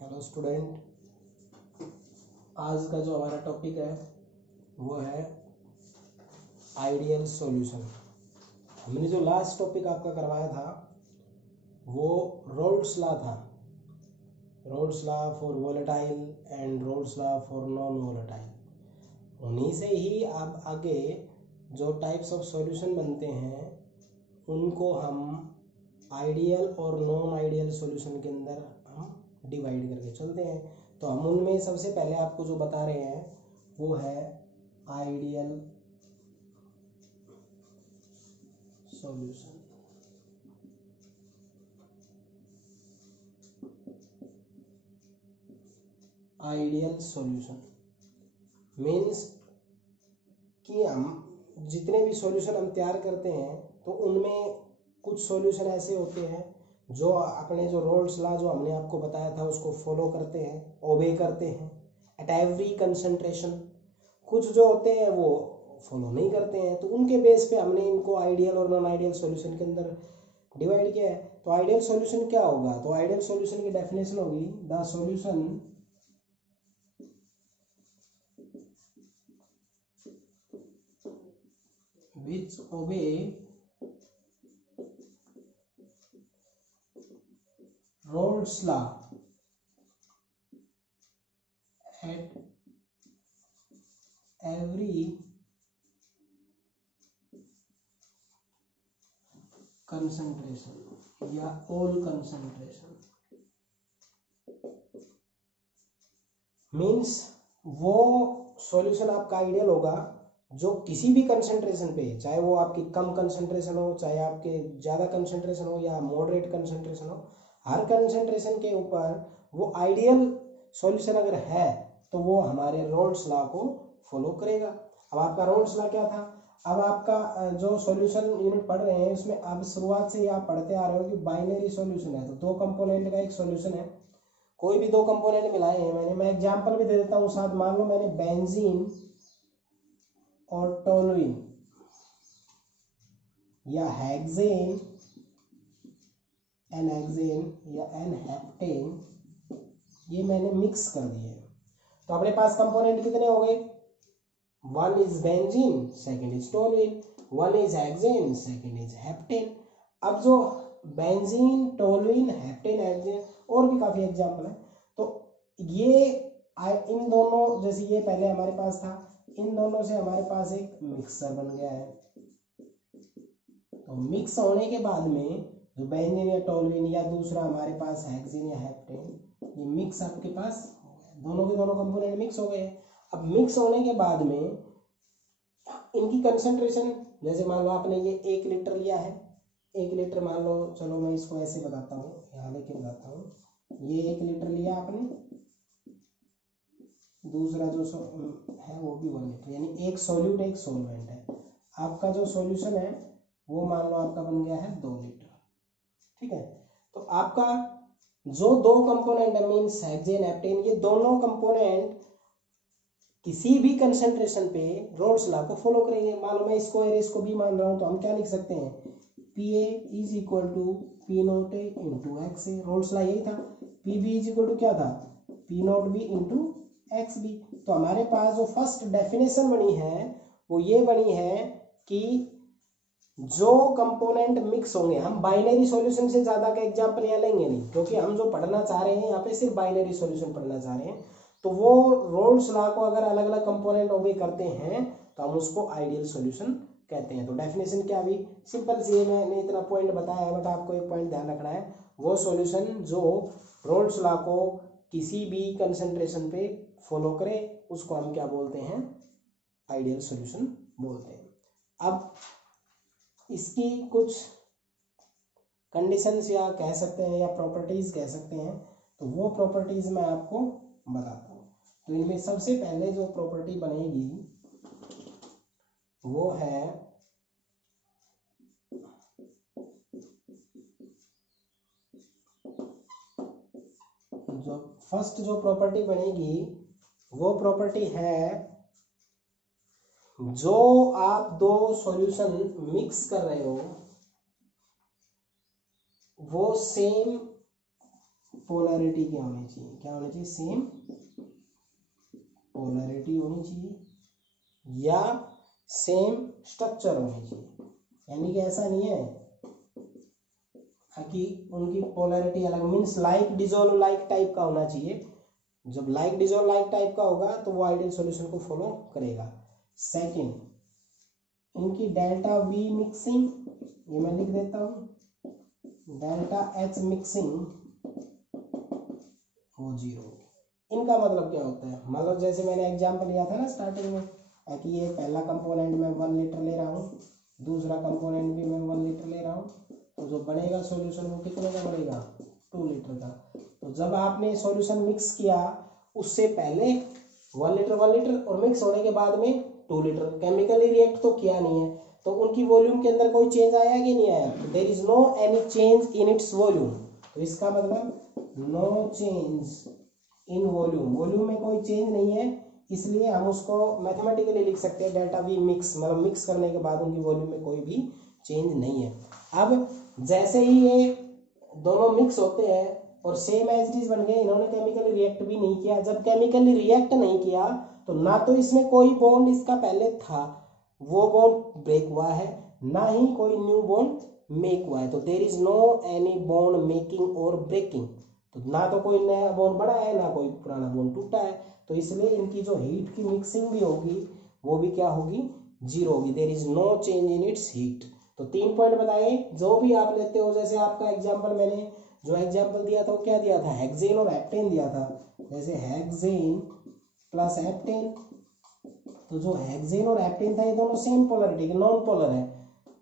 Hello student, आज का जो हमारा टॉपिक है वो है आइडियल सॉल्यूशन। हमने जो लास्ट टॉपिक आपका करवाया था वो रोल्स लॉ था, roles law for volatile and roles law for non volatile. उन्हीं से ही अब आगे जो टाइप्स ऑफ सॉल्यूशन बनते हैं उनको हम आइडियल और नॉन आइडियल सॉल्यूशन के अंदर हम डिवाइड करके चलते हैं। तो हम उनमें सबसे पहले आपको जो बता रहे हैं वो है ideal solution. Ideal solution means कि हम जितने भी सॉल्यूशन हम तैयार करते हैं तो उनमें कुछ सॉल्यूशन ऐसे होते हैं जो अपने जो रोल्स लॉ जो हमने आपको बताया था उसको फॉलो करते हैं, ओबे करते हैं एट एवरी कंसंट्रेशन। कुछ जो होते हैं वो फॉलो नहीं करते हैं, तो उनके बेस पे हमने इनको आइडियल और नॉन आइडियल सॉल्यूशन के अंदर डिवाइड किया है। तो आइडियल सॉल्यूशन क्या होगा? तो आइडियल सॉल्यूशन की डेफिनेशन होगी the solution which obey Rolle's law at every concentration या all concentration मीन्स वो सॉल्यूशन आपका आइडियल होगा जो किसी भी कंसंट्रेशन पे, चाहे वो आपकी कम कंसंट्रेशन हो, चाहे आपके ज़्यादा कंसंट्रेशन हो या मॉडरेट कंसंट्रेशन हो, हर कंसंट्रेशन के ऊपर वो आइडियल सॉल्यूशन अगर है तो वो हमारे रोल्स लॉ को फॉलो करेगा। अब आपका रोल्स लॉ क्या था? अब आपका जो सॉल्यूशन यूनिट पढ़ रहे हैं उसमें अब शुरुआत से ही आप पढ़ते आ रहे हो कि बाइनरी सॉल्यूशन है, तो दो कंपोनेंट का एक सॉल्यूशन है। कोई भी दो कंपोनेंट मिलाए हैं, मैं एग्जांपल भी दे देता हूँ साथ। मान लो मैंने बेंजीन और टोलुइन या हेक्सेन एन हेक्सेन या एन हेप्टेन ये मैंने मिक्स कर दिए। तो अपने पास कंपोनेंट कितने हो गए? One is benzene, second is toluene, one is hexane, second is heptane. अब जो बेंजीन, टोलुइन, हेप्टेन, हेक्सेन और भी काफी एग्जांपल है। तो ये इन दोनों, जैसे ये पहले हमारे पास था, इन दोनों से हमारे पास एक मिक्सर बन गया है। तो मिक्स होने के बाद में जो बेंजीन या टोलुइन या दूसरा हमारे पास हेक्सेन या हेप्टेन, ये मिक्स आपके पास हो गया, दोनों के दोनों कंपोनेंट मिक्स हो गए। अब मिक्स होने के बाद में इनकी कंसंट्रेशन, जैसे मान लो आपने ये 1 लीटर लिया है, 1 लीटर मान लो, चलो मैं इसको ऐसे बताता हूँ, यहाँ लेके बताता हूँ। ये 1 लीटर लिया आपने, दूसरा जो है वो भी 1 लीटर, यानी एक सॉल्यूट एक सॉल्वेंट है। आपका जो सॉल्यूशन है वो मान लो आपका बन गया है 2 लीटर, ठीक है। तो आपका जो दो कंपोनेंट है मीन्स हेक्सेन, हेप्टेन, ये दोनों कंपोनेंट किसी भी कंसंट्रेशन पे रोल्स लॉ को फॉलो करेंगे। मान लो मैं इसको और इसको भी मान रहा हूं, तो हम क्या लिख सकते हैं? P A is equal to P naught A into X A. Raoult's law यही था। P B is equal to क्या था? P naught B into X B. तो हमारे पास जो फर्स्ट डेफिनेशन बनी है वो ये बनी है कि जो कंपोनेंट मिक्स होंगे, हम बाइनरी सॉल्यूशन से ज्यादा का एग्जांपल यहाँ लेंगे नहीं, क्योंकि हम जो पढ़ना चाह रहे हैं यहाँ पे सिर्फ बाइनरी सॉल्यूशन पढ़ना चाह रहे हैं। तो वो रोल्स लॉ को अगर अलग अलग कंपोनेंट ओबे करते हैं तो हम उसको आइडियल सॉल्यूशन कहते हैं। तो डेफिनेशन क्या हुई? सिंपल सी है, मैंने इतना पॉइंट बताया है, बट आपको एक पॉइंट ध्यान रखना है। वो सॉल्यूशन जो रोल्स लॉ को किसी भी कंसंट्रेशन पे फॉलो करे उसको हम क्या बोलते हैं? आइडियल सॉल्यूशन बोलते हैं। अब इसकी कुछ कंडीशंस या कह सकते हैं या प्रॉपर्टीज कह सकते हैं, तो वो प्रॉपर्टीज मैं आपको बताता हूँ। तो इनमें सबसे पहले जो प्रॉपर्टी बनेगी वो है जो फर्स्ट जो प्रॉपर्टी बनेगी वो प्रॉपर्टी है, जो आप दो सॉल्यूशन मिक्स कर रहे हो वो सेम पोलैरिटी क्या होनी चाहिए, क्या होनी चाहिए, सेम पोलैरिटी होनी चाहिए या सेम स्ट्रक्चर होनी चाहिए। यानी कि ऐसा नहीं है कि उनकी पोलैरिटी अलग, means like dissolve like type का होना चाहिए। जब लाइक डिजोल्व लाइक टाइप का होगा तो वो आइडियल सॉल्यूशन को फॉलो करेगा। सेकंड, इनकी डेल्टा वी मिक्सिंग, ये मैं लिख देता हूँ, डेल्टा एच मिक्सिंग वो 0। इनका मतलब क्या होता है, मतलब जैसे मैंने एग्जांपल लिया था ना स्टार्टिंग में कि ये पहला कंपोनेंट मैं 1 लीटर ले रहा हूँ, दूसरा कंपोनेंट भी मैं 1 लीटर ले रहा हूँ, तो जो बनेगा सॉल्यूशन वो कितने का बनेगा, 2 लीटर का। तो जब आपने सॉल्यूशन मिक्स किया उससे पहले 1 लीटर और मिक्स होने के बाद में 2 लीटर, केमिकली रिएक्ट तो किया नहीं है, तो उनकी वॉल्यूम के अंदर कोई चेंज आया कि नहीं आया, there is no any change in its volume. तो इसका मतलब no change in volume, volume में कोई चेंज नहीं है, इसलिए हम उसको मैथमेटिकली लिख सकते हैं डेल्टा वी मिक्स, मतलब मिक्स करने के बाद उनकी वॉल्यूम में कोई भी चेंज नहीं है। अब जैसे ही ये दोनों मिक्स होते हैं और सेम एज इट इज बन गए, इन्होंने केमिकली रिएक्ट भी नहीं किया। जब केमिकली रिएक्ट नहीं किया तो ना तो इसमें कोई बॉन्ड इसका पहले था वो बॉन्ड ब्रेक हुआ है, ना ही कोई न्यू बॉन्ड मेक हुआ है। तो there is no any bond making और ब्रेकिंग, तो ना तो कोई नया बॉन्ड बढ़ा है ना कोई पुराना बॉन्ड टूटा है। तो इसलिए इनकी जो हीट की मिक्सिंग भी होगी वो भी क्या होगी, 0 होगी, there is no change in its heat. तो 3 पॉइंट बताए, जो भी आप लेते हो, जैसे आपका एग्जांपल मैंने जो एग्जांपल दिया था वो क्या दिया था, हेक्सेन और हेप्टेन दिया था। जैसे हेक्सेन प्लस हेप्टेन, तो जो हेक्सेन और हेप्टेन था ये दोनों सेम पोलैरिटी के, नॉन पोलर है।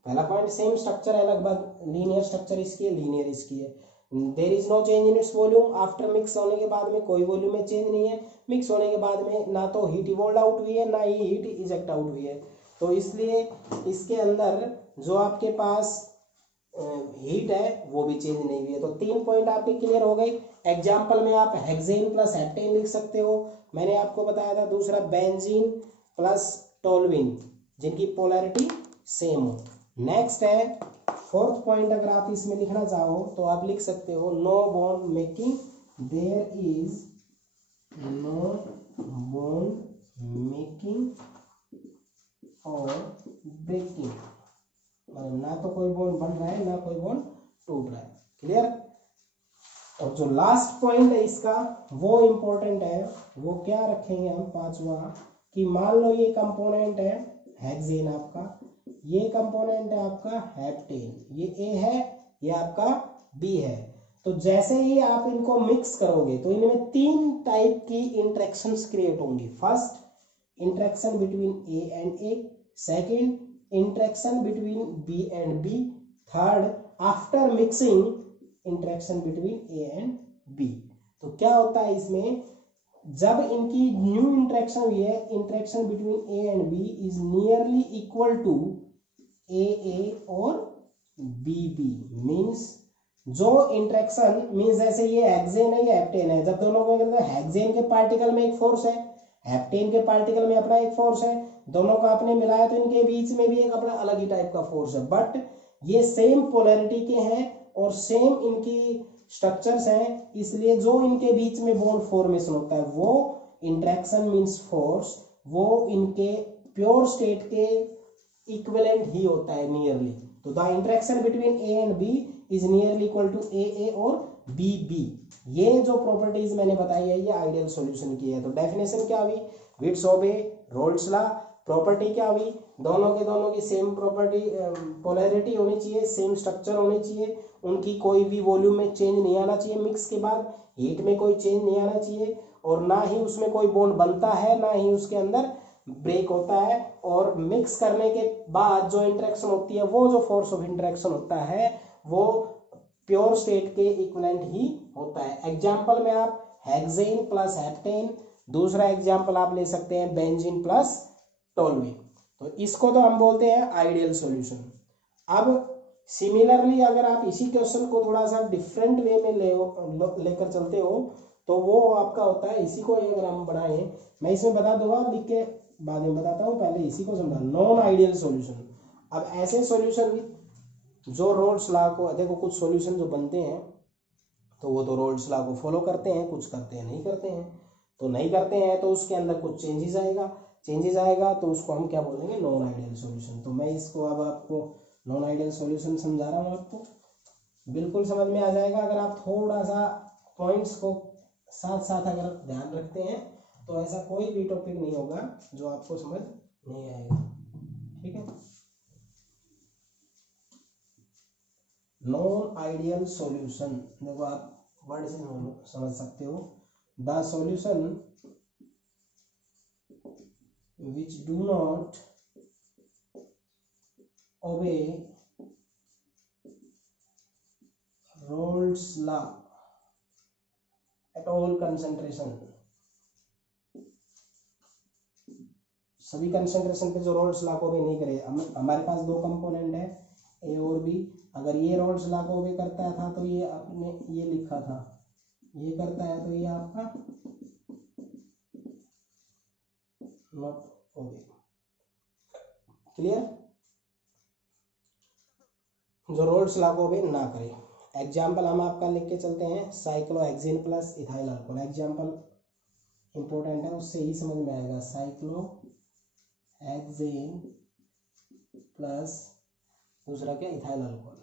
पहला पॉइंट सेम स्ट्रक्चर है, लगभग लीनियर स्ट्रक्चर इसकी है, लीनियर इसकी है। There is no change in its volume, after mix होने के बाद में कोई वॉल्यूम में चेंज नहीं है। मिक्स होने के बाद में ना तो हीट इवॉल्व आउट हुई है ना ही हीट इजेक्ट आउट हुई है। तो इसलिए इसके अंदर जो आपके पास हीट है वो भी चेंज नहीं हुई है। तो 3 पॉइंट आपके क्लियर हो गए। एग्जाम्पल में आप हेक्सेन प्लस हेप्टेन लिख सकते हो, मैंने आपको बताया था। दूसरा बेंजीन प्लस टोल्यूइन, जिनकी पोलैरिटी सेम हो। नेक्स्ट है 4th पॉइंट, अगर आप इसमें लिखना चाहो तो आप लिख सकते हो no bond making, there is no bond making और ब्रेकिंग, ना तो कोई बॉन्ड बन रहा है ना कोई बॉन्ड टूट रहा है। क्लियर। और जो लास्ट पॉइंट है इसका वो इंपॉर्टेंट है, वो क्या रखेंगे हम 5वां, कि मान लो ये कंपोनेंट है हेक्सेन आपका, ये कंपोनेंट है आपका हेप्टेन, ये ए है ये आपका बी है। तो जैसे ही आप इनको मिक्स करोगे तो इनमें 3 टाइप की इंटरेक्शंस क्रिएट होंगी। First interaction between A and A, second interaction between B and B, third after mixing interaction between A and B. तो क्या होता है इसमें, जब इनकी न्यू इंटरेक्शन हुई है, interaction between A and B is nearly equal to A और बी बी, मीन्स जो इंटरेक्शन मीन्स जैसे ये हेक्सेन है ये हेप्टेन है, जब दोनों को हेक्सेन के पार्टिकल में एक फोर्स है, हेप्टेन के पार्टिकल में अपना एक फोर्स है, दोनों का आपने मिलाया तो इनके बीच में भी एक अपना अलग ही टाइप का फोर्स है, बट ये सेम पोलैरिटी के हैं और सेम इनकी स्ट्रक्चर्स हैं, इसलिए जो इनके बीच में बॉन्ड फॉर्मेशन होता है वो इंटरेक्शन मींस फोर्स, वो इनके प्योर स्टेट के इक्विवेलेंट ही होता है नियरली। तो the interaction between A and B is nearly equal to A और बी बी। ये जो प्रॉपर्टीज मैंने बताई है ये आइडियल सॉल्यूशन की है। तो डेफिनेशन क्या हुई, विट्स-ओबे रोल्स लॉ। प्रॉपर्टी क्या हुई, दोनों की सेम प्रॉपर्टी पोलैरिटी होनी चाहिए, सेम स्ट्रक्चर होनी चाहिए, उनकी कोई भी वॉल्यूम में चेंज नहीं आना चाहिए, मिक्स के बाद हीट में कोई चेंज नहीं आना चाहिए, और ना ही उसमें कोई बॉन्ड बनता है ना ही उसके अंदर ब्रेक होता है, और मिक्स करने के बाद जो इंटरेक्शन होती है वो जो फोर्स ऑफ इंटरेक्शन होता है वो प्योर स्टेट के इक्विवेलेंट ही होता है। एग्जांपल में आप हेक्सेन प्लस हेप्टेन, दूसरा एग्जांपल आप ले सकते हैं बेंजीन प्लस टोल्यूइन। तो इसको तो हम बोलते हैं आइडियल सॉल्यूशन। अब सिमिलरली अगर आप इसी क्वेश्चन को थोड़ा सा डिफरेंट वे में लेकर चलते हो तो वो आपका होता है, इसी को अगर हम बढ़ाएं, मैं इसमें बता दूंगा, लिख के बाद में बताता हूँ, पहले इसी को समझा, नॉन आइडियल सॉल्यूशन। अब ऐसे सॉल्यूशन जो रोल्स लॉ को देखो, कुछ सॉल्यूशन जो बनते हैं तो वो तो रोल्स लॉ को फॉलो करते हैं, कुछ करते हैं नहीं करते हैं। तो नहीं करते हैं तो उसके अंदर कुछ चेंजेस आएगा तो उसको हम क्या बोलेंगे, नॉन आइडियल सॉल्यूशन। तो मैं इसको अब आपको नॉन आइडियल सॉल्यूशन समझा रहा हूँ, आपको बिल्कुल समझ में आ जाएगा अगर आप थोड़ा सा पॉइंट्स को साथ साथ अगर ध्यान रखते हैं तो ऐसा कोई भी टॉपिक नहीं होगा जो आपको समझ नहीं आएगा। ठीक है, नॉन आइडियल सॉल्यूशन, देखो आप वर्ड से समझ सकते हो, the solution which do not obey Rolle's law at all concentration, सभी कंसंट्रेशन पे जो रोल्स लॉ को ओबे नहीं करे। हमारे पास दो कंपोनेंट है ए और बी, अगर ये रोल्स लॉ को ओबे करता था तो ये आपने ये लिखा था, ये करता है तो ये आपका नॉट ओबे। क्लियर, जो रोल्स लॉ को ओबे ना करे। एग्जाम्पल हम आपका लिख के चलते हैं, cyclohexane plus ethyl alcohol, example important है, उससे ही समझ में आएगा। साइक्लोहेक्सेन प्लस दूसरा क्या, इथाइल अल्कोहल।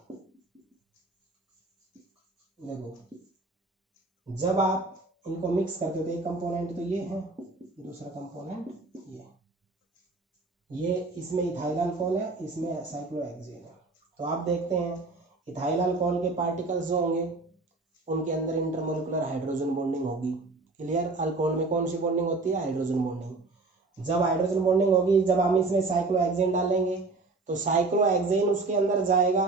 देखो जब आप इनको मिक्स करते हो तो एक कंपोनेंट तो ये है, दूसरा कंपोनेंट ये इसमें इथाइल अल्कोहल है, इसमें साइक्लोहेक्सेन है। तो आप देखते हैं इथाइल अल्कोहल के पार्टिकल्स जो होंगे उनके अंदर इंटरमोलिकुलर हाइड्रोजन बॉन्डिंग होगी। क्लियर, अल्कोहल में कौन सी बॉन्डिंग होती है, हाइड्रोजन बॉन्डिंग। जब हाइड्रोजन बॉन्डिंग होगी, जब हम इसमें साइक्लोहेक्सेन डालेंगे तो साइक्लोहेक्सेन उसके अंदर जाएगा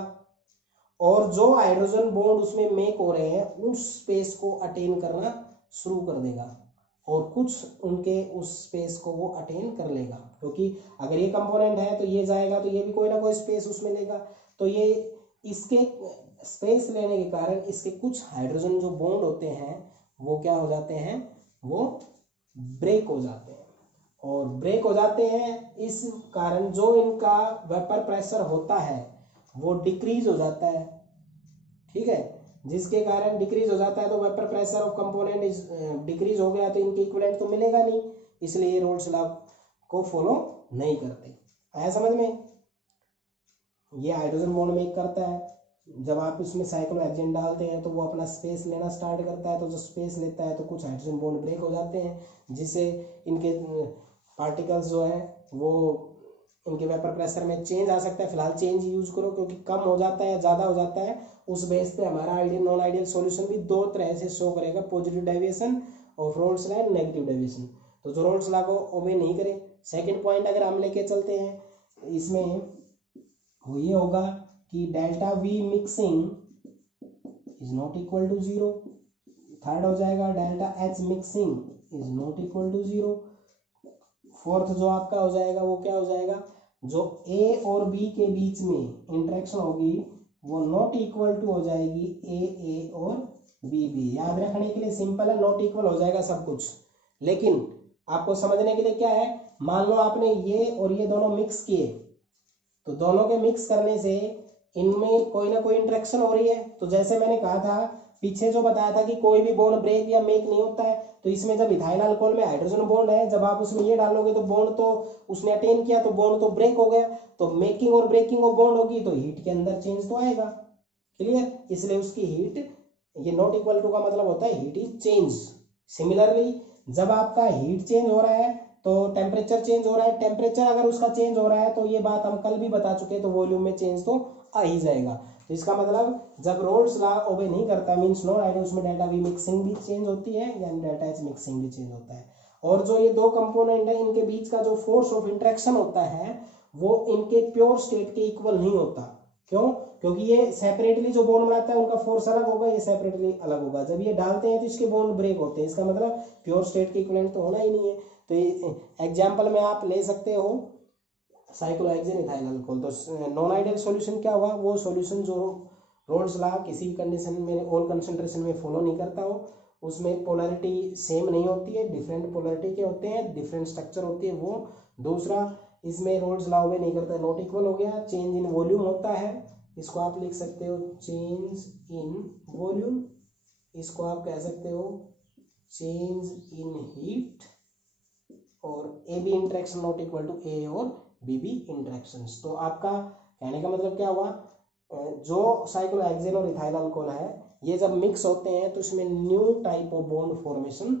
और जो हाइड्रोजन बॉन्ड उसमें मेक हो रहे हैं उस स्पेस को अटेन करना शुरू कर देगा और कुछ उनके उस स्पेस को वो अटेन कर लेगा, क्योंकि अगर ये कंपोनेंट है तो ये जाएगा तो ये भी कोई ना कोई स्पेस उसमें लेगा। तो ये इसके स्पेस लेने के कारण इसके कुछ हाइड्रोजन जो बॉन्ड होते हैं वो क्या हो जाते हैं, वो ब्रेक हो जाते हैं। और ब्रेक हो जाते हैं इस कारण जो इनका वेपर प्रेशर होता है वो डिक्रीज हो जाता है। ठीक है, जिसके कारण डिक्रीज हो जाता है तो vapour pressure of component is decrease हो गया तो इनके इक्विवेलेंट तो मिलेगा नहीं, इसलिए ये रोल्स लॉ को फॉलो नहीं करते। आया समझ में? ये हाइड्रोजन बॉन्ड मेक करता है, जब आप इसमें साइक्लोहेक्सेन डालते हैं तो वो अपना स्पेस लेना स्टार्ट करता है, तो जो स्पेस लेता है तो कुछ हाइड्रोजन बॉन्ड ब्रेक हो जाते हैं जिससे इनके पार्टिकल्स जो है वो इनके वेपर प्रेशर में चेंज आ सकता है। फिलहाल चेंज यूज करो क्योंकि कम हो जाता है ज़्यादा हो जाता है, उस बेस पे हमारा आइडियल नॉन आइडियल सॉल्यूशन भी दो तरह से शो करेगा, पॉजिटिव डेविएशन और roles law and negative deviation. तो जो रोल्स लॉ को ओबे नहीं करे। सेकंड पॉइंट अगर हम लेके चलते हैं इसमें वो ये होगा कि delta V mixing is not equal to 0। Third हो जाएगा delta H mixing is not equal to 0। Fourth जो आपका हो जाएगा वो क्या हो जाएगा, जो ए और बी के बीच में इंटरेक्शन होगी वो नॉट इक्वल टू हो जाएगी ए और बी। याद रखने के लिए सिंपल है, नॉट इक्वल हो जाएगा सब कुछ, लेकिन आपको समझने के लिए क्या है, मान लो आपने ये और ये दोनों मिक्स किए तो दोनों के मिक्स करने से इनमें कोई ना कोई इंटरेक्शन हो रही है। तो जैसे मैंने कहा था पीछे जो बताया था कि कोई भी बॉन्ड ब्रेक या मेक नहीं होता है, तो इसमें जब इथाइल अल्कोहल में हाइड्रोजन बॉन्ड है, जब आप उसमें ये डालोगे तो बॉन्ड तो उसने अटेन किया तो बॉन्ड तो ब्रेक हो गया, तो मेकिंग और ब्रेकिंग ऑफ बॉन्ड होगी तो हीट के अंदर चेंज तो आएगा। क्लियर, इसलिए उसकी हीट, ये नॉट इक्वल टू का मतलब होता है हीट इज चेंज। सिमिलरली जब आपका हीट चेंज हो रहा है तो टेम्परेचर चेंज हो रहा है, टेम्परेचर अगर उसका चेंज हो रहा है तो ये बात हम कल भी बता चुके हैं, तो वॉल्यूम में चेंज तो आ ही जाएगा। तो इसका मतलब जब रोल्स लॉ ओबे नहीं करता मींस नॉन आइडियल, उसमें डेल्टा वी मिक्सिंग भी चेंज होती है यानी डेल्टा एच मिक्सिंग भी चेंज होता है। और जो ये दो कंपोनेंट है इनके बीच का जो फोर्स ऑफ इंटरेक्शन होता है वो इनके प्योर स्टेट के इक्वल नहीं होता। क्यों? क्योंकि ये सेपरेटली जो बॉन्ड बनाता है उनका फोर्स अलग होगा, ये सेपरेटली अलग होगा। जब ये डालते हैं तो इसके बॉन्ड ब्रेक होते हैं, इसका मतलब प्योर स्टेट के इक्विवेलेंट तो होना ही नहीं है। तो एग्जाम्पल में आप ले सकते हो साइक्लोहेक्सेन इथाइल अल्कोहल। तो नॉन आइडियल सॉल्यूशन क्या हुआ, वो सॉल्यूशन जो रोल्स लॉ किसी कंडीशन में ऑल कंसंट्रेशन में फॉलो नहीं करता हो, उसमें पोलैरिटी सेम नहीं होती है, डिफरेंट पोलैरिटी के होते हैं, डिफरेंट स्ट्रक्चर होती है वो। दूसरा इसमें रोल्स लॉ में नहीं करता, नॉट इक्वल हो गया, चेंज इन वॉल्यूम होता है, इसको आप लिख सकते हो चेंज इन वॉल्यूम। इसको आप कह सकते हो चेंज इन हीट, और A B interaction not equal to A और बी बी इंटरेक्शंस। तो आपका कहने का मतलब क्या हुआ, जो साइक्लोहेक्सेन और इथाइल अल्कोहल है ये जब मिक्स होते हैं तो इसमें new type of bond formation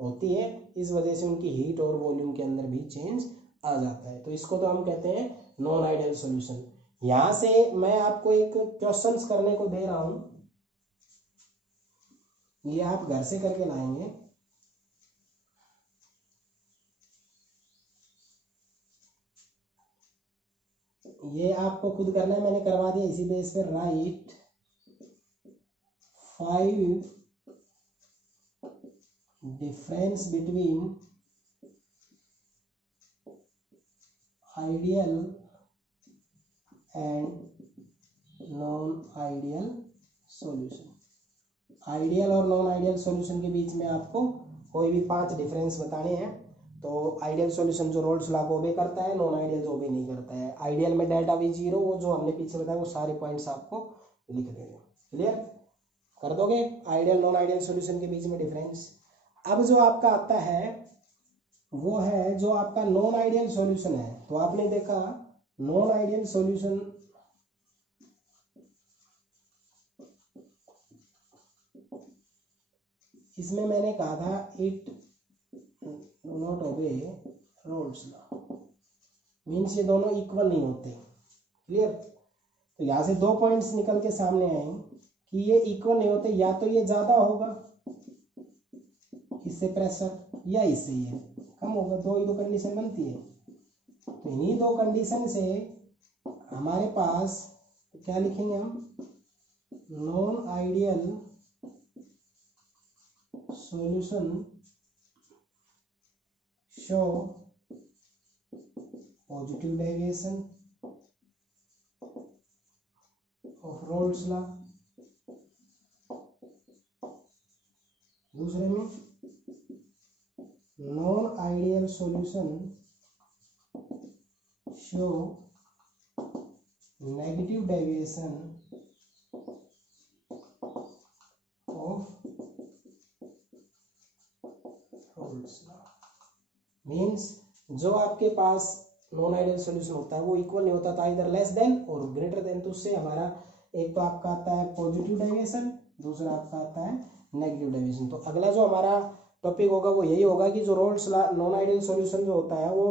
होती है, इस वजह से उनकी हीट और वॉल्यूम के अंदर भी चेंज आ जाता है। तो इसको तो हम कहते हैं नॉन आइडियल सॉल्यूशन। यहां से मैं आपको एक क्वेश्चंस करने को दे रहा हूं, ये आप घर से करके लाएंगे। ये आपको खुद करना है, मैंने करवा दिया इसी बेस पे। Right 5 difference between ideal and non ideal solution. Ideal और नॉन आइडियल सॉल्यूशन के बीच में आपको कोई भी 5 डिफरेंस बताने हैं। तो आइडियल सॉल्यूशन जो रोल्स लॉ को ओबे करता है, नॉन आइडियल जो ओबे नहीं करता है। आइडियल में डेल्टा वी 0, वो जो हमने पीछे बताया वो सारे पॉइंट्स आपको लिख देंगे। क्लियर कर दोगे आइडियल नॉन आइडियल सॉल्यूशन के बीच में डिफरेंस। अब जो आपका आता है वो है जो आपका नॉन आइडियल सॉल्यूशन है। तो आपने देखा नॉन आइडियल सॉल्यूशन इसमें मैंने कहा था it do not obey roles law, means ये दोनों इक्वल नहीं होते। क्लियर। तो यहां से 2 पॉइंट्स निकल के सामने आए कि ये इक्वल नहीं होते, या तो ये ज्यादा होगा इससे प्रेशर, या इससे ये कम होगा। 2 ही तो कंडीशन बनती है। तो इन्हीं 2 कंडीशन से हमारे पास क्या लिखेंगे हम, non ideal solution show positive deviation of roles law. दूसरे में non ideal solution show negative deviation of roles law. Means जो आपके पास नॉन आइडियल सॉल्यूशन होता है वो इक्वल नहीं होता था, इधर लेस देन और ग्रेटर देन। तो उससे हमारा एक तो आपका आता है पॉजिटिव डेविएशन, दूसरा आपका आता है नेगेटिव डेविएशन। तो अगला जो हमारा टॉपिक होगा वो यही होगा कि जो roles law non ideal solution जो होता है वो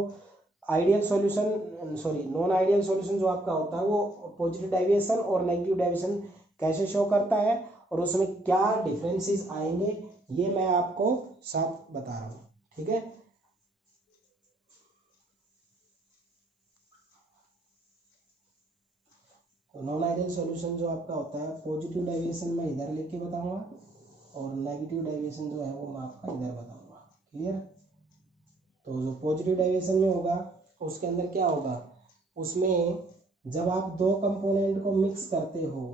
ideal solution non ideal solution जो आपका होता है वो पॉजिटिव डेविएशन और नेगेटिव डेविएशन कैसे शो करता है और उसमें क्या डिफरेंसेस आएंगे, ये मैं आपको साफ बता रहा हूँ। ठीक है। तो नॉन आइडियल सॉल्यूशन जो आपका होता है पॉजिटिव डेविएशन मैं इधर लिख के बताऊंगा और नेगेटिव डेविएशन जो है वो मैं आपका इधर बताऊंगा। क्लियर। तो जो पॉजिटिव डेविएशन में होगा उसके अंदर क्या होगा, उसमें जब आप 2 कंपोनेंट को मिक्स करते हो,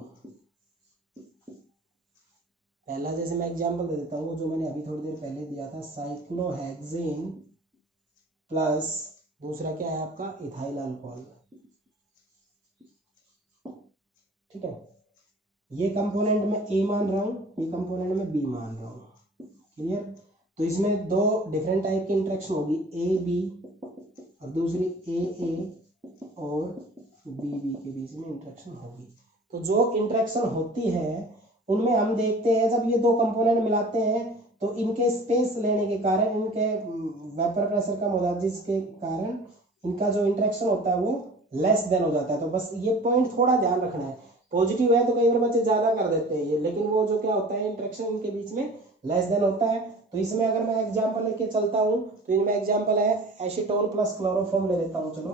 पहला जैसे मैं एग्जांपल दे देता हूँ जो मैंने अभी थोड़ी देर पहले दिया था, साइक्लोहेक्सेन प्लस दूसरा क्या है आपका इथाइल अल्कोहल। ठीक है। ये कंपोनेंट में ए मान रहा हूँ, ये कंपोनेंट में बी मान रहा हूँ। क्लियर। तो इसमें 2 डिफरेंट टाइप की इंटरेक्शन होगी, ए बी और दूसरी ए और बी के बीच में इंटरेक्शन होगी। तो जो इंटरेक्शन होती है उनमें हम देखते हैं जब ये 2 कंपोनेंट मिलाते हैं तो इनके स्पेस लेने के कारण, इनके वेपर प्रेशर कम हो जाता है जिसके कारण इनका जो इंटरेक्शन होता है वो लेस देन हो जाता है। तो बस ये पॉइंट थोड़ा ध्यान रखना है। पॉजिटिव है तो कई बार बच्चे ज्यादा कर देते हैं ये, लेकिन वो जो क्या होता है इंटरेक्शन इनके बीच में लेस देन होता है। तो इसमें अगर मैं एग्जांपल लेके चलता हूँ तो इनमें एग्जांपल है एसीटोन प्लस क्लोरोफॉर्म ले लेता हूँ। चलो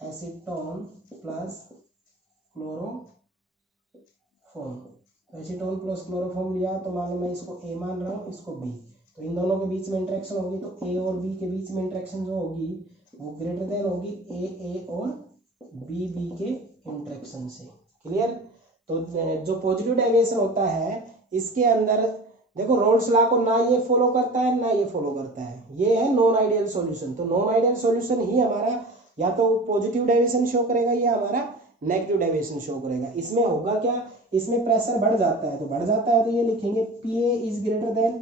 acetone plus chloroform, acetone plus chloroform लिया तो मान लो मैं इसको ए मान रहा हूँ, इसको बी। तो इन दोनों के बीच में इंटरेक्शन होगी तो ए और बी के बीच में इंटरेक्शन जो होगी वो ग्रेटर देन होगी ए और बी के इंटरेक्शन से। क्लियर। तो जो पॉजिटिव डेविएशन होता है इसके अंदर देखो रोल्स लॉ को ना ये फॉलो करता है ना ये फॉलो करता है, ये है नॉन आइडियल सॉल्यूशन। तो नॉन आइडियल सॉल्यूशन ही हमारा या तो पॉजिटिव डेविएशन शो करेगा या हमारा नेगेटिव डेविएशन शो करेगा। इसमें होगा क्या, इसमें प्रेशर बढ़ जाता है, तो बढ़ जाता है तो ये लिखेंगे P A is greater than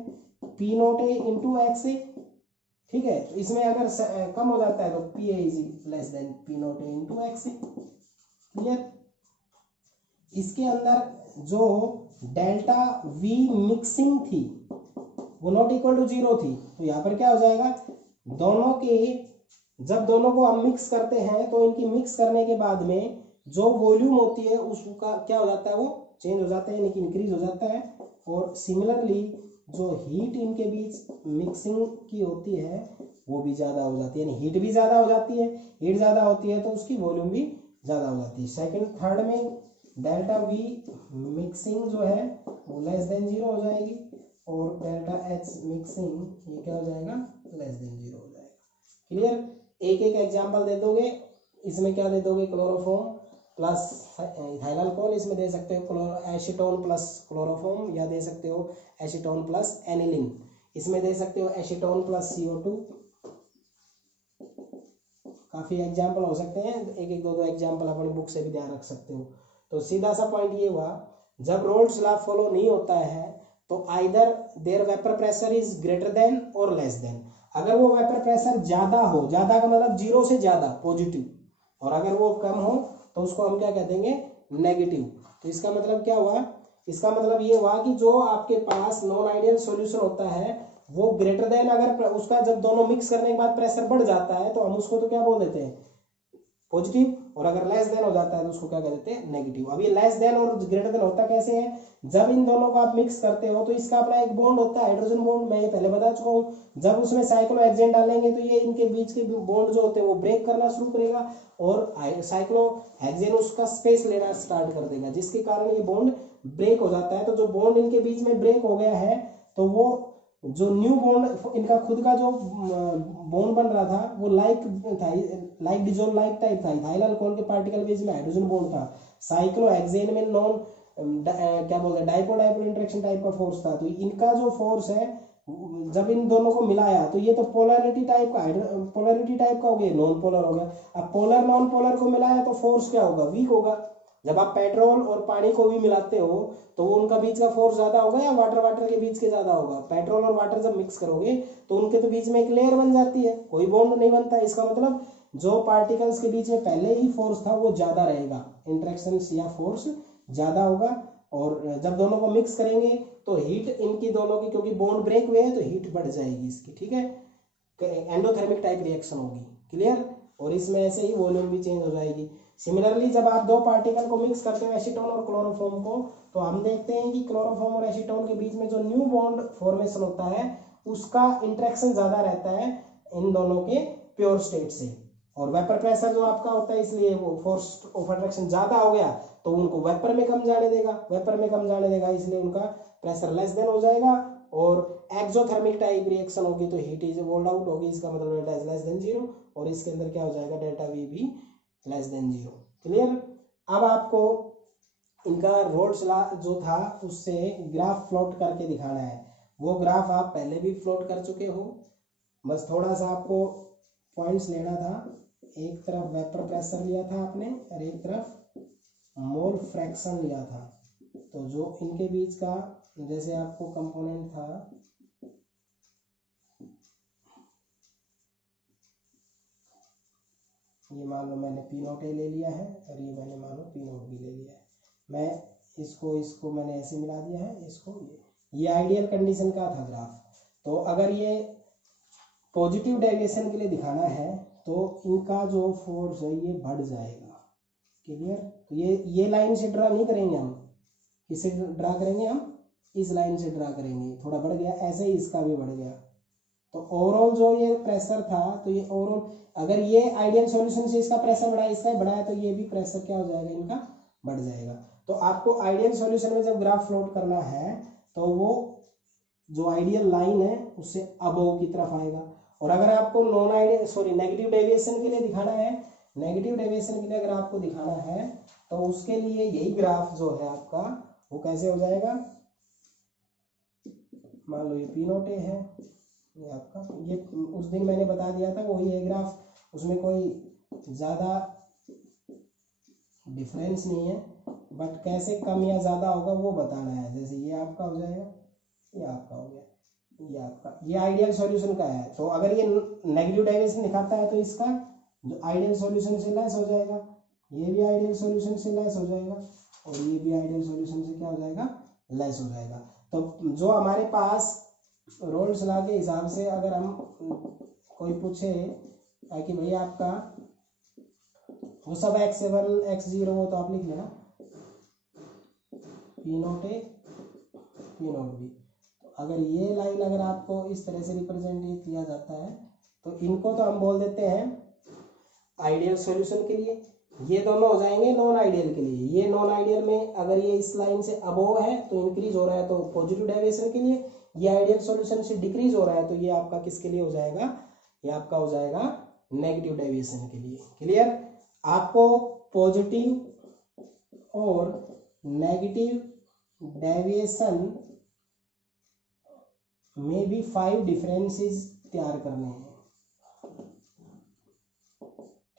P not A into X A, ठीक है। तो इसमें अगर कम हो जाता है तो P A is less than P not A into X A, clear. इसके अंदर जो डेल्टा वी मिक्सिंग थी वो नॉट इक्वल टू 0 थी, तो यहाँ पर क्या हो जाएगा, दोनों के जब दोनों को हम मिक्स करते हैं तो इनकी मिक्स करने के बाद में जो वॉल्यूम होती है उसका क्या हो जाता है, वो चेंज हो जाता है, यानी कि इंक्रीज हो जाता है। और सिमिलरली जो हीट इनके बीच मिक्सिंग की होती है वो भी ज़्यादा हो जाती है, यानी हीट भी ज़्यादा हो जाती है, हीट ज़्यादा होती है तो उसकी वॉल्यूम भी ज़्यादा हो जाती है। सेकंड थर्ड में डेल्टा वी मिक्सिंग जो है वो लेस देन 0 हो जाएगी, और डेल्टा एच मिक्सिंग ये क्या हो जाएगा, लेस देन 0 हो जाएगा, क्लियर। एक एक एग्जांपल दे दोगे, इसमें क्या दे दोगे, क्लोरोफॉर्म प्लस इथाइल अल्कोहल, इसमें दे सकते हो एसीटोन प्लस क्लोरोफॉर्म, या दे सकते हो एसीटोन प्लस एनिलीन, इसमें दे सकते हो एसीटोन प्लस CO2। काफी एग्जांपल हो सकते हैं, एक एक दो दो एग्जांपल अपनी बुक से भी ध्यान रख सकते हो। तो सीधा सा पॉइंट ये हुआ, जब रोल्स लॉ फॉलो नहीं होता है तो either there vapour pressure is greater than और लेस देन। अगर वो वेपर प्रेशर ज्यादा हो, ज्यादा का मतलब 0 से ज्यादा पॉजिटिव, और अगर वो कम हो तो उसको हम क्या कह देंगे, नेगेटिव। तो इसका मतलब क्या हुआ, इसका मतलब ये हुआ कि जो आपके पास नॉन आइडियल सॉल्यूशन होता है वो ग्रेटर देन, अगर उसका जब दोनों मिक्स करने के बाद प्रेशर बढ़ जाता है तो हम उसको तो क्या बोल देते हैं, पॉजिटिव, और अगर लेस देन हो जाता है तो उसको क्या कह देते हैं, नेगेटिव। अब ये लेस देन और ग्रेटर देन होता कैसे है, जब इन दोनों को आप मिक्स करते हो तो इसका अपना एक बॉन्ड होता है, हाइड्रोजन बॉन्ड, मैं ये पहले बता चुका हूँ। जब उसमें साइक्लोहेक्सेन डालेंगे तो ये इनके बीच के बॉन्ड जो होते हैं वो ब्रेक करना शुरू करेगा, और साइक्लोहेक्सेन उसका स्पेस लेना स्टार्ट कर देगा, जिसके कारण ये बॉन्ड ब्रेक हो जाता है। तो जो बॉन्ड इनके बीच में ब्रेक हो गया है तो वो जो न्यू बॉन्ड इनका खुद का जो बॉन्ड बन रहा था वो लाइक डिजोल्व लाइक टाइप था, इथाइल अल्कोहल के पार्टिकल बीच में हाइड्रोजन बॉन्ड था, साइक्लोहेक्सेन में नॉन क्या बोलते हैं, डाइपोल डाइपोल इंटरेक्शन टाइप का फोर्स था। तो इनका जो फोर्स है जब इन दोनों को मिलाया तो ये तो पोलरिटी टाइप का हो गया, नॉन पोलर हो गया। अब पोलर नॉन पोलर को मिलाया तो फोर्स क्या होगा, वीक होगा। जब आप पेट्रोल और पानी को भी मिलाते हो तो वो उनका बीच का फोर्स ज्यादा होगा या वाटर के बीच के ज्यादा होगा, पेट्रोल और वाटर जब मिक्स करोगे तो उनके तो बीच में एक लेयर बन जाती है, कोई बॉन्ड नहीं बनता है। इसका मतलब जो पार्टिकल्स के बीच में पहले ही फोर्स था वो ज्यादा रहेगा, इंटरेक्शन या फोर्स ज्यादा होगा। और जब दोनों को मिक्स करेंगे तो हीट इनकी दोनों की, क्योंकि बॉन्ड ब्रेक हुए हैं तो हीट बढ़ जाएगी इसकी, ठीक है, एंडोथर्मिक टाइप रिएक्शन होगी, क्लियर। और इसमें ऐसे ही वॉल्यूम भी चेंज हो जाएगी। सिमिलरली जब आप दो पार्टिकल को मिक्स करते हो एसीटोन और क्लोरोफॉर्म को, तो हम देखते हैं कि क्लोरोफॉर्म और एसीटोन के बीच में जो न्यू बॉन्ड फॉर्मेशन होता है उसका इंटरेक्शन ज्यादा रहता है इन दोनों के प्योर स्टेट से, और वेपर प्रेशर जो आपका होता है इसलिए वो फोर्स ऑफ अट्रैक्शन ज्यादा हो गया तो उनको वेपर में कम जाने देगा, इसलिए उनका प्रेशर लेस देन हो जाएगा। और एक्सोथर्मिक टाइप रिएक्शन होगी तो हीट इज वोल्ड आउट होगी, इसका मतलब डेल्टा इज लेस देन 0, और इसके अंदर क्या हो जाएगा, डेल्टा वी भी लेस देन 0, क्लियर। अब आपको इनका रोल्स लॉ जो था उससे ग्राफ प्लॉट करके दिखाना है, वो ग्राफ आप पहले भी प्लॉट कर चुके हो, बस थोड़ा सा आपको पॉइंट्स लेना था। एक तरफ वेपर प्रेशर लिया था आपने और एक तरफ मोल फ्रैक्शन लिया था। तो जो इनके बीच का जैसे आपको कंपोनेंट था, ये मान लो मैंने पी नॉट ए ले लिया है और ये मैंने मान लो पी नॉट बी ले लिया है, मैं इसको मैंने ऐसे मिला दिया है, इसको ये आइडियल कंडीशन का था ग्राफ। तो अगर ये पॉजिटिव डेविएशन के लिए दिखाना है तो इनका जो फोर्स है ये बढ़ जाएगा, क्लियर। तो ये लाइन से ड्रा नहीं करेंगे हम, किससे ड्रा करेंगे हम, इस लाइन से ड्रा करेंगे, थोड़ा बढ़ गया, ऐसे ही इसका भी बढ़ गया। तो ओवरऑल जो ये प्रेशर था तो ये ओवरऑल अगर ये आइडियल सॉल्यूशन से इसका प्रेशर बढ़ा, इसका बढ़ा है तो ये भी प्रेशर क्या हो जाएगा, इनका बढ़ जाएगा। तो आपको आइडियल सॉल्यूशन में जब ग्राफ प्लॉट करना है तो वो जो आइडियल लाइन है उससे अबोव की तरफ आएगा। और अगर आपको नॉन आइडियल नेगेटिव डेविएशन के लिए दिखाना है, नेगेटिव डेविएशन के लिए अगर आपको दिखाना है तो उसके लिए यही ग्राफ जो है आपका वो कैसे हो जाएगा, मान लो ये पी नॉट ए है, ये आपका, ये उस दिन मैंने बता दिया था वही है ग्राफ, उसमें कोई ज़्यादा डिफरेंस नहीं है, बट कैसे कम या ज़्यादा होगा वो बताना है। जैसे ये आपका हो जाएगा, ये आपका हो गया, ये आपका, ये आइडियल सॉल्यूशन का है। तो अगर ये नेगेटिव डेविएशन दिखाता है तो इसका जो आइडियल सॉल्यूशन से लेस हो जाएगा, ये भी आइडियल सॉल्यूशन से लेस हो जाएगा, और ये भी आइडियल सॉल्यूशन से क्या हो जाएगा, लेस हो जाएगा। तो जो हमारे पास रोल्स लॉ के हिसाब से अगर हम कोई पूछे कि भैया आपका वो सब x1 x0 वो तो आप लिख लेना, P0 A P0 B। तो अगर ये लाइन अगर आपको इस तरह से रिप्रेजेंट किया जाता है तो इनको तो हम बोल देते हैं आइडियल सॉल्यूशन के लिए, ये दोनों हो जाएंगे नॉन आइडियल के लिए। ये नॉन आइडियल में अगर ये इस लाइन से अबोव है तो इंक्रीज हो रहा है तो पॉजिटिव डेविएशन के लिए, ये आइडियल सॉल्यूशन से डिक्रीज हो रहा है तो ये आपका किसके लिए हो जाएगा, ये आपका हो जाएगा नेगेटिव डेविएशन के लिए। क्लियर? आपको पॉजिटिव और नेगेटिव डेविएशन में भी 5 डिफरेंसेस तैयार करने हैं।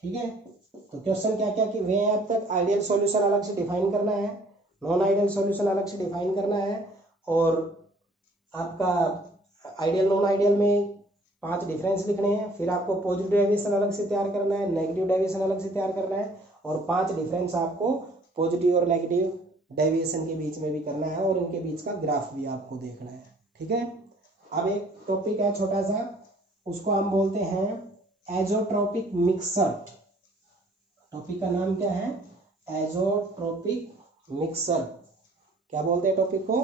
ठीक है, तो क्वेश्चन क्या क्या कि वे हैं अब तक, आइडियल सॉल्यूशन अलग से डिफाइन करना है, नॉन आइडियल सॉल्यूशन अलग से डिफाइन करना है, और आपका आइडियल नॉन आइडियल में 5 डिफरेंस लिखने हैं, फिर आपको पॉजिटिव डेविएशन अलग से तैयार करना है, नेगेटिव डेविएशन अलग से तैयार करना है, और 5 डिफरेंस आपको पॉजिटिव और नेगेटिव डेविएशन के बीच में भी करना है, और इनके बीच का ग्राफ भी आपको देखना है। ठीक है, अब एक टॉपिक है छोटा सा, उसको हम बोलते हैं एजोट्रोपिक मिक्सर। टॉपिक का नाम क्या है, एजोट्रोपिक मिक्सर। क्या बोलते हैं टॉपिक को,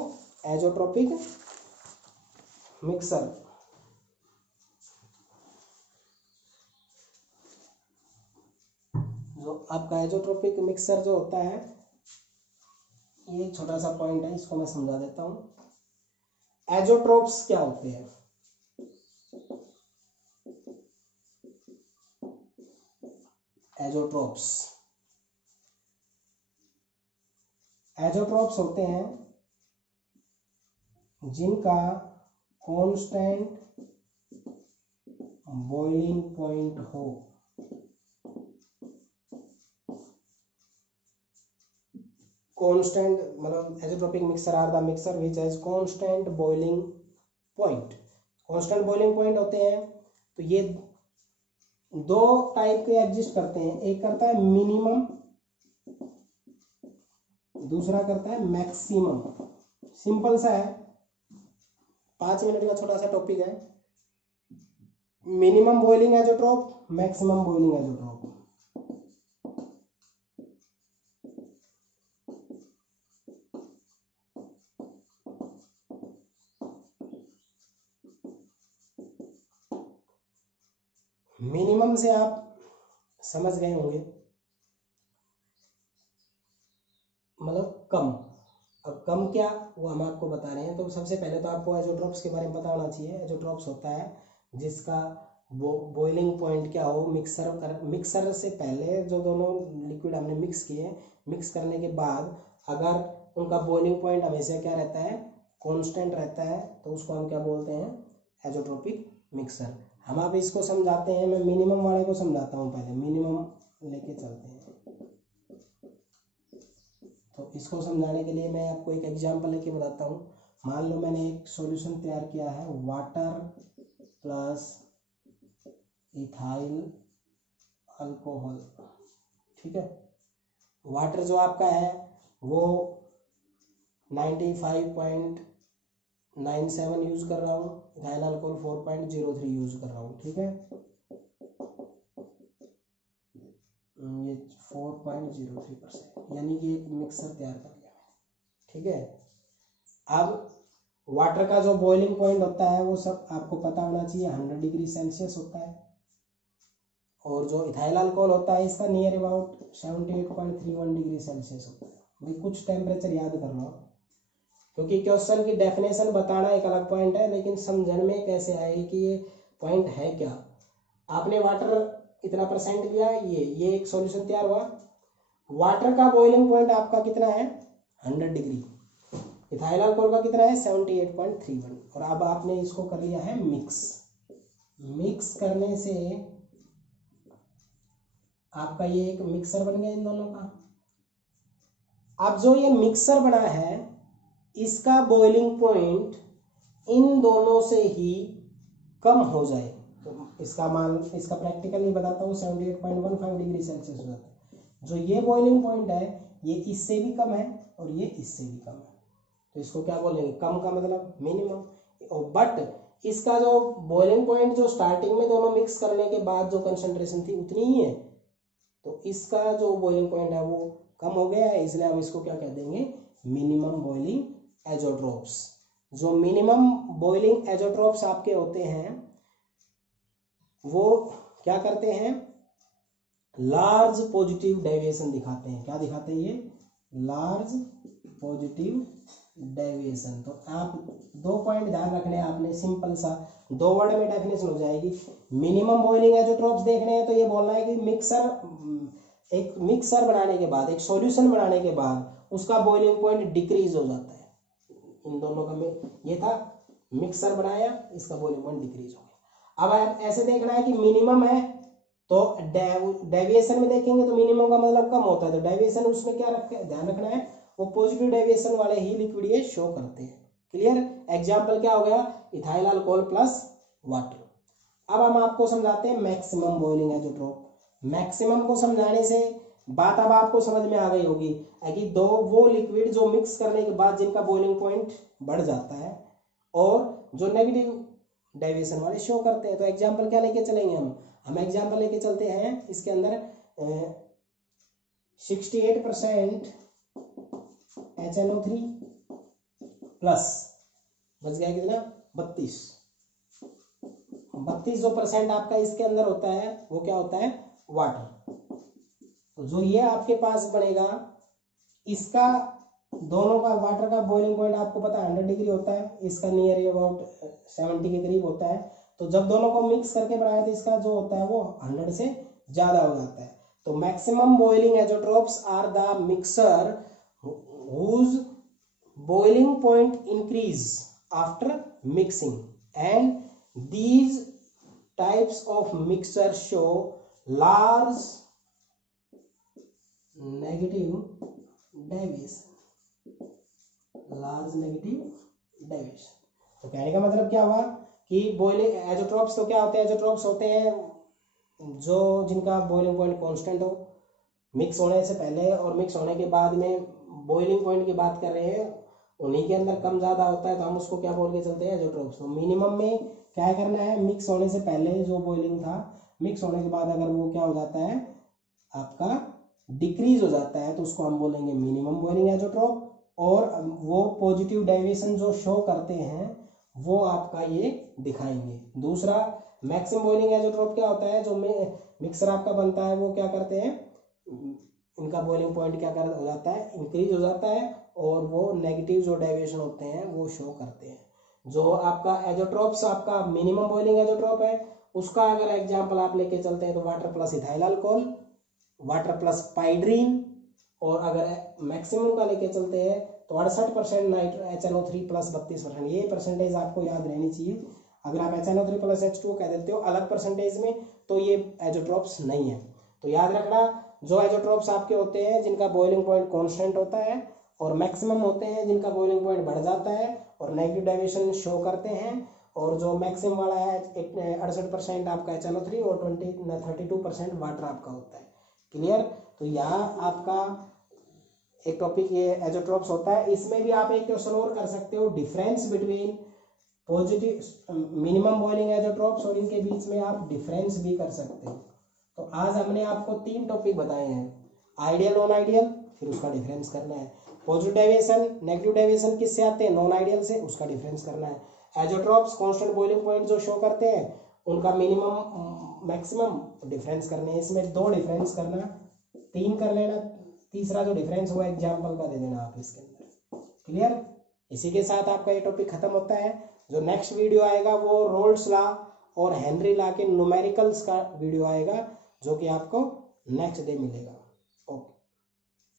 एजोट्रोपिक मिक्सर। जो आपका एजोट्रोपिक मिक्सर जो होता है, ये छोटा सा पॉइंट है, इसको मैं समझा देता हूं। एजोट्रोप्स क्या होते हैं, एजोट्रोप्स, एजोट्रोप्स होते हैं जिनका कांस्टेंट बॉइलिंग पॉइंट हो। कांस्टेंट मतलब azeotropic mixture are the mixture which has constant boiling point. Constant boiling point होते हैं तो ये 2 टाइप के एग्जिस्ट करते हैं, एक करता है मिनिमम, दूसरा करता है मैक्सिमम। सिंपल सा है, 5 मिनट का छोटा सा टॉपिक है। Minimum boiling azeotrope, maximum boiling azeotrope. Minimum से आप समझ गए होंगे, मतलब कम। अब कम क्या, वो हम आपको बता रहे हैं। तो सबसे पहले तो आपको एजोट्रोप्स के बारे में पता होना चाहिए। एजोट्रोप्स होता है जिसका बॉइलिंग पॉइंट क्या हो, मिक्सर से पहले जो दोनों लिक्विड हमने मिक्स किए, मिक्स करने के बाद अगर उनका बॉइलिंग पॉइंट हमेशा क्या रहता है, कांस्टेंट रहता है, तो उसको हम क्या बोलते हैं, एजोट्रोपिक मिक्सर। हम अब इसको समझाते हैं, मैं मिनिमम वाले को समझाता हूँ, पहले मिनिमम लेके चलते हैं। तो इसको समझाने के लिए मैं आपको एक एग्जांपल लेके बताता हूँ। मान लो मैंने एक सॉल्यूशन तैयार किया है, वाटर प्लस इथाइल अल्कोहल। ठीक है, वाटर जो आपका है वो 95.97 यूज कर रहा हूँ, इथाइल अल्कोहल 4.03 यूज कर रहा हूँ। ठीक है, ये 4.03%, यानी कि एक मिक्सर तैयार कर लिया। ठीक है, अब वाटर का जो बॉइलिंग पॉइंट होता है वो सब आपको पता होना चाहिए, 100 डिग्री सेल्सियस होता है। और जो इथाइल अल्कोहल होता है इसका नियर अबाउट 78.31 डिग्री सेल्सियस होता है। भाई कुछ टेम्परेचर याद कर लो, क्योंकि क्वेश्चन की डेफिनेशन बताना एक अलग पॉइंट है, लेकिन समझने में कैसे आए कि ये पॉइंट है क्या। आपने वाटर इतना परसेंट लिया, ये एक सॉल्यूशन तैयार हुआ। वाटर का बॉइलिंग पॉइंट आपका कितना है, 100 डिग्री। इथाइल अल्कोहल का कितना है, 78.31। और अब आपने इसको कर लिया है मिक्स। मिक्स करने से आपका ये एक मिक्सर बन गया इन दोनों का। अब जो ये मिक्सर बना है इसका बॉइलिंग पॉइंट इन दोनों से ही कम हो जाए तो इसका प्रैक्टिकली बताता हूँ 78.15 डिग्री सेल्सियस हो जाता है। जो ये बॉइलिंग पॉइंट है ये इससे भी कम है और ये इससे भी कम है, तो इसको क्या बोलेंगे, कम का मतलब मिनिमम। बट इसका जो बॉइलिंग पॉइंट जो स्टार्टिंग में दोनों मिक्स करने के बाद जो कंसंट्रेशन थी उतनी ही है, तो इसका जो बॉइलिंग पॉइंट है वो कम हो गया है, इसलिए हम इसको क्या कह देंगे, मिनिमम बॉइलिंग एजोट्रोप्स। जो मिनिमम बॉइलिंग एजोट्रोप्स आपके होते हैं वो क्या करते हैं, लार्ज पॉजिटिव डेविएशन दिखाते हैं। क्या दिखाते हैं ये, लार्ज पॉजिटिव डेविएशन। तो आप 2 पॉइंट ध्यान रखने हैं आपने, सिंपल सा 2 वर्ड में डेफिनेशन हो जाएगी। मिनिमम बॉइलिंग एजोट्रोप्स देखने हैं तो ये बोलना है कि एक मिक्सर बनाने के बाद, एक सॉल्यूशन बनाने के बाद उसका बॉइलिंग पॉइंट डिक्रीज हो जाता है। इन दोनों का ये था, मिक्सर बनाया, इसका बॉइलिंग पॉइंट डिक्रीज हो गया। अब ऐसे देखना है कि मिनिमम है तो डेविएशन में देखेंगे तो मिनिमम का मतलब कम होता है, तो डेविएशन उसमें क्या ध्यान रखना है, वो पॉजिटिव डेविएशन वाले ही लिक्विड ये शो करते हैं। क्लियर। एग्जांपल क्या हो गया, इथाइल अल्कोहल प्लस वाटर। अब हम आपको समझाते हैं मैक्सिमम बॉइलिंग एजोट्रोप। मैक्सिमम को समझाने से बात अब आपको समझ में आ गई होगी कि वो लिक्विड जो मिक्स करने के बाद जिनका बॉइलिंग पॉइंट बढ़ जाता है और जो नेगेटिव डेविएशन वाले शो करते हैं। तो एग्जांपल क्या लेके चलेंगे हम एग्जांपल लेके चलते हैं, इसके अंदर 68% HNO3 प्लस बच गया कितना, 32 जो परसेंट आपका इसके अंदर होता है वो क्या होता है, वाटर। तो जो ये आपके पास बनेगा इसका दोनों का वाटर का बॉइलिंग पॉइंट आपको पता है 100 डिग्री होता है, इसका नियर अबाउट 70 के करीब होता है। तो जब दोनों को मिक्स करके बनाए तो इसका जो होता है वो 100 से ज्यादा हो जाता है। तो maximum boiling azeotropes are the mixture whose boiling point increase after mixing and these types of mixture show large negative deviation. तो कहने का मतलब क्या हुआ कि बॉइलिंग एजोट्रोप्स तो क्या होते हैं, एजोट्रोप्स होते हैं जो जिनका बॉइलिंग पॉइंट कांस्टेंट हो, मिक्स होने से पहले और मिक्स होने के बाद में बॉइलिंग पॉइंट की बात कर रहे हैं, उन्हीं के अंदर कम ज्यादा होता है तो हम उसको क्या बोल के चलते हैं, एजोट्रोप्स। तो मिनिमम में क्या करना है, मिक्स होने से पहले जो बॉइलिंग था, मिक्स होने के बाद अगर वो क्या हो जाता है आपका डिक्रीज हो जाता है तो उसको हम बोलेंगे मिनिमम बॉइलिंग एजोट्रोप। और वो पॉजिटिव डेविएशन जो शो करते हैं वो आपका ये दिखाएंगे। दूसरा मैक्सिमम बॉइलिंग एजोट्रोप क्या होता है, जो मिक्सर आपका बनता है वो क्या करते हैं, इनका बॉइलिंग पॉइंट क्या हो जाता है, इंक्रीज हो जाता है और वो नेगेटिव जो डेविएशन होते हैं वो शो करते हैं। जो आपका एजोट्रोप्स आपका मिनिमम बॉइलिंग एजोट्रोप है उसका अगर एग्जाम्पल आप लेके चलते हैं तो water plus ethyl alcohol, water plus pyridine, और अगर मैक्सिमम का लेके चलते हैं तो 68% HNO3 प्लस 32%। ये परसेंटेज आपको याद रहनी चाहिए। अगर आप HNO3 प्लस H2O कह देते हो अलग परसेंटेज में तो ये एजोट्रोप्स नहीं है। तो याद रखना, जो एजोट्रोप्स आपके होते हैं जिनका बॉइलिंग पॉइंट कांस्टेंट होता है और मैक्सिमम होते हैं जिनका बॉइलिंग पॉइंट बढ़ जाता है और नेगेटिव डेविएशन शो करते हैं, और जो मैक्सिमम वाला है 68% आपका HNO3 और 32% वाटर आपका होता है। क्लियर। तो यहाँ आपका एक टॉपिक ये एजोट्रोप्स होता है। इसमें भी आप एक क्वेश्चन और कर सकते हो, difference between positive minimum boiling azeotropes, और इनके बीच में आप डिफरेंस भी कर सकते हो। तो आज हमने आपको 3 टॉपिक बताए हैं, आइडियल, नॉन आइडियल, फिर उसका डिफरेंस करना है। पॉजिटिव डेविएशन नेगेटिव डेविएशन किससे आते हैं, नॉन आइडियल से, उसका डिफरेंस करना है। एजोट्रोप्स कांस्टेंट बॉइलिंग पॉइंट जो शो करते हैं उनका मिनिमम मैक्सिमम डिफरेंस करने हैं। इसमें 2 डिफरेंस करना, 3 कर लेना, तीसरा जो डिफरेंस हुआ एग्जाम्पल का दे देना आप इसके अंदर। क्लियर। इसी के साथ आपका ये टॉपिक खत्म होता है। जो नेक्स्ट वीडियो आएगा वो रोल्स लॉ और हेनरी लॉ के न्यूमेरिकल्स का वीडियो आएगा जो कि आपको नेक्स्ट डे मिलेगा।